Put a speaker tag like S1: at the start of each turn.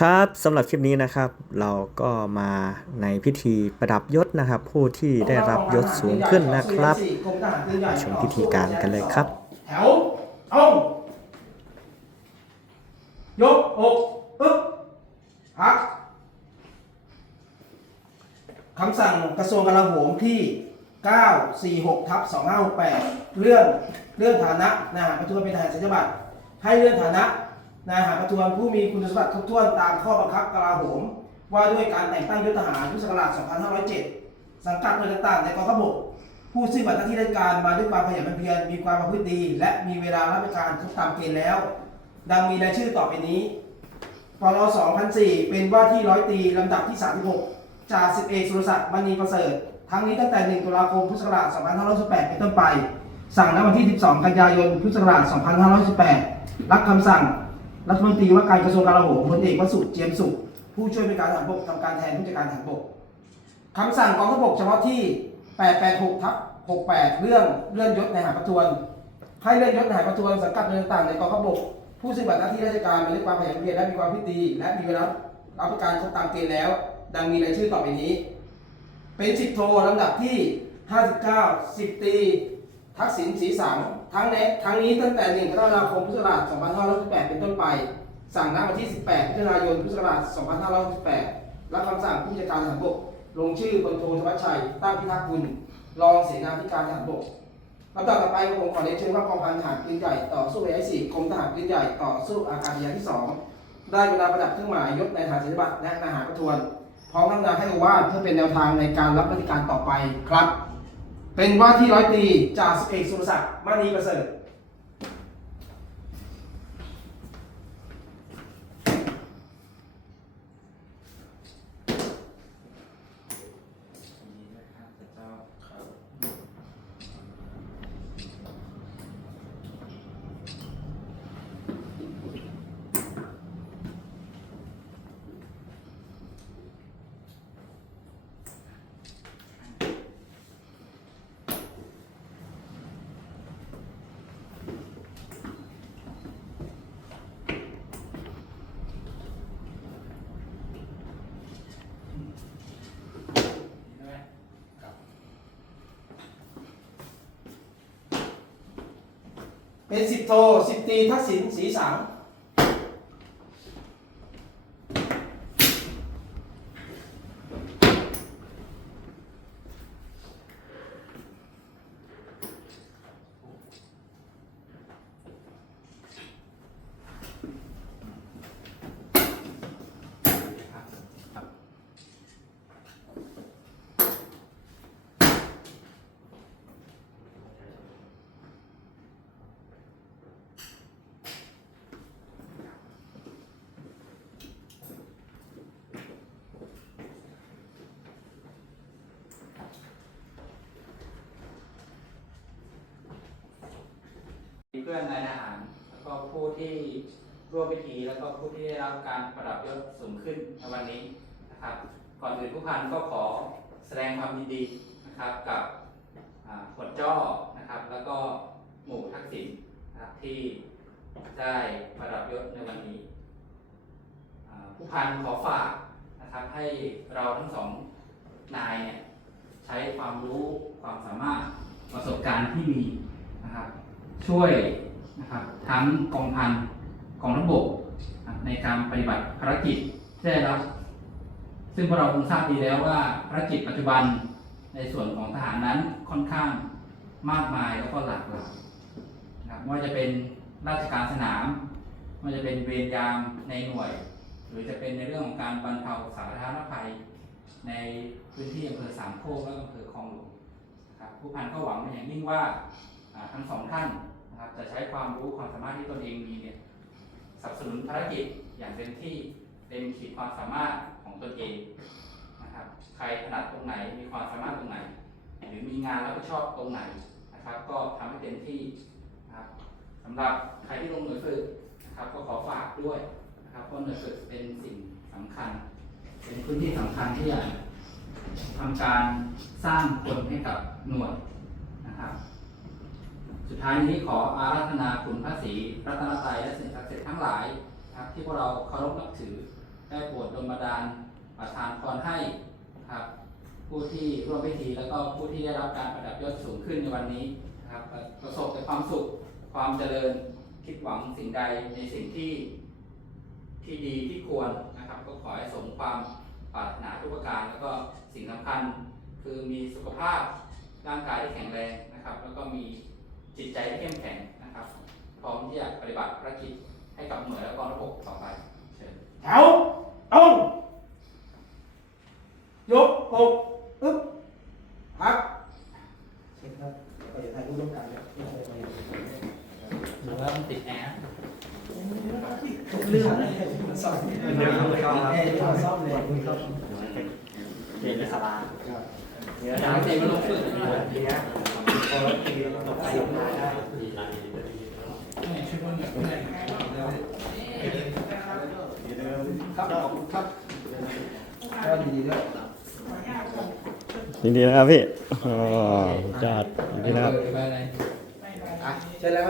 S1: ครับสำหรับคลิปนี้นะครับ เราก็มาในพิธีประดับยศนะครับ ผู้ที่ได้รับยศสูงขึ้นนะครับชมพิธีการกันเลยครับ
S2: แถวตรงยกอกปึ๊บพักคำสั่งกระทรวงกลาโหมที่ 946ทับ2568 เรื่องเรื่องฐานะนะฮะประท้วงเป็นทหารสัญญบัตรให้เลื่อนฐานะ นะฮะประทวงผู้มีคุณสมบัติครบถ้วนตามข้อบังคับกลาโหม ว่าด้วยการแต่งตั้งยศทหารพุทธศักราช 2507 สังกัดหน่วยต่างๆในกองทัพบกผู้ซึ่งบัตรหน้าที่ราชการมาด้วยความขยันหมั่นเพียรมีความประพฤติดี และมีเวลารับราชการครบตามเกณฑ์แล้ว ดังมีรายชื่อต่อไปนี้ปล2004 เป็นว่าที่ร้อยตีลำดับที่ 36จากสิบเอกสุรศักดิ์มณีประเสริฐ ทั้งนี้ตั้งแต่ 1 ตุลาคมพุทธศักราช 2518 เป็นต้นไป สั่งณวันที่ 12 กันยายน พุทธศักราช 2518 รับคำสั่ง รัฐมนตรีว่าการกระทรวงกลาโหมพลเอกวสุเจียมสุข ผู้ช่วยเป็นการทหารบกทำการแทนผู้จัดการทหารบกคำสั่งกองทัพบกเฉพาะที่ 886ทับ68 เรื่องเลื่อนยศในหาประทวน ให้เลื่อนยศในหาประทวนสังกัดหน่วยต่างในกองทัพบก ผู้ซึ่งบัตรหน้าที่ราชการมีด้วยความขยันหมั่นเพียรและมีความพิดีและมีเวลารับราชการครบตามเกณฑ์แล้ว ดังมีรายชื่อต่อไปนี้ เป็นสิบโทลำดับที่ 59 10ตี ทักษิณศรีสังทั้งในทั้งนี้ตั้งแต่1กรกฎาคมพุทธศักราช2568เป็นต้นไป สั่งณวันที่ 18มิถุนายนพุทธศักราช2568และคำสั่งผู้จัดการทหารบกลงชื่อพลโทธวัชชัย ตั้งพิทักษ์กุลรองเสนาธิการทหารบกลำดับต่อไปผมขอเรียนเชิญว่ากองพันทหารปืนใหญ่ต่อสู้เอไอสี่กรมทหารปืนใหญ่ต่อสู้อากาศยานที่ 2 ได้เวลาประดับเครื่องหมายยศในฐานศิลปะและทหารประทวน พร้อมนำนาให้โอวาเพื่อเป็นแนวทางในการรับราชการต่อไปครับ เป็นว่าที่ร้อยตรีจ่าสิบเอกสุรศักดิ์มณีประเสริฐ เป็นสิบโทสิบตีทักษิณศรีสัง
S3: เพื่อนนายทหาร แล้วก็ผู้ที่ร่วมพิธีแล้วก็ผู้ที่ได้รับการประดับยศสูงขึ้นในวันนี้นะครับ ก่อนอื่นผู้พันก็ขอแสดงความยินดีนะครับกับผลจ้อนะครับ แล้วก็หมู่ทักษิณนะครับที่ได้ประดับยศในวันนี้ ผู้พันขอฝากนะครับให้เราทั้งสองนายเนี่ยใช้ความรู้ความสามารถประสบการณ์ที่มีนะครับ ช่วยนะครับทั้งกองพันกองทัพบกนะครับในการปฏิบัติภารกิจที่ได้รับ ซึ่งพวกเราคงทราบดีแล้วว่าภารกิจปัจจุบันในส่วนของทหารนั้นค่อนข้างมากมายแล้วก็หลากหลายนะครับไม่ว่าจะเป็นราชการสนามไม่ว่าจะเป็นเวรยามในหน่วย หรือจะเป็นในเรื่องของการบรรเทาสาธารณภัย ในพื้นที่อำเภอสามโคกและอำเภอคลองหลวงนะครับผู้พันก็หวังเป็นอย่างยิ่งว่าอ่าทั้งสองท่าน นะครับจะใช้ความรู้ความสามารถที่ตนเองมีเนี่ยสนับสนุนภารกิจอย่างเต็มที่เต็มขีดความสามารถของตนเองนะครับ ใครถนัดตรงไหนมีความสามารถตรงไหน หรือมีงานรับผิดชอบตรงไหนนะครับ ก็ทำให้เต็มที่นะครับสำหรับใครที่ลงหน่วยฝึกนะครับ ก็ขอฝากด้วยนะครับเพราะหน่วยฝึกเป็นสิ่งสำคัญ เป็นพื้นที่สำคัญที่จะทำการสร้างคนให้กับหน่วยนะครับ สุดท้ายนี้ขออาราธนาคุณพระศรีรัตนตรัยและสิ่งศักดิ์สิทธิ์ทั้งหลายครับที่พวกเราเคารพนับถือได้โปรดดลบันดาลประทานพรให้ครับผู้ที่ร่วมพิธีแล้วก็ผู้ที่ได้รับการประดับยศสูงขึ้นในวันนี้นะครับประสบแต่ความสุขความเจริญคิดหวังสิ่งใดในสิ่งที่ที่ดีที่ควรนะครับ ก็ขอให้สมความปรารถนาทุกประการ แล้วก็สิ่งสำคัญคือมีสุขภาพร่างกายที่แข็งแรงนะครับ แล้วก็มี จิตใจที่เข้มแข็งนะครับ พร้อมที่จะปฏิบัติภารกิจให้กับหน่วยและกองทัพบกต่อไปเชิญ
S2: แถวตรงยกอกอึ๊บพักเช็คครับเราจะถ่ายรูปร่วมกันเนี่ย
S3: หรือว่ามันติดแอร์
S2: เรื่องอะไรมันซ่อมเดี๋ยวเราซ่อมเลย
S1: เรียนในศาลา
S3: เดี๋ยวเต็มมาลงฝึก
S1: ทีนี้พอทีตกไปมาได้
S2: ครับครับก็ดีๆด้วย
S1: ยินดีนะครับพี่อ๋อจัดยินดีนะครับ
S2: เสร็จแล้ว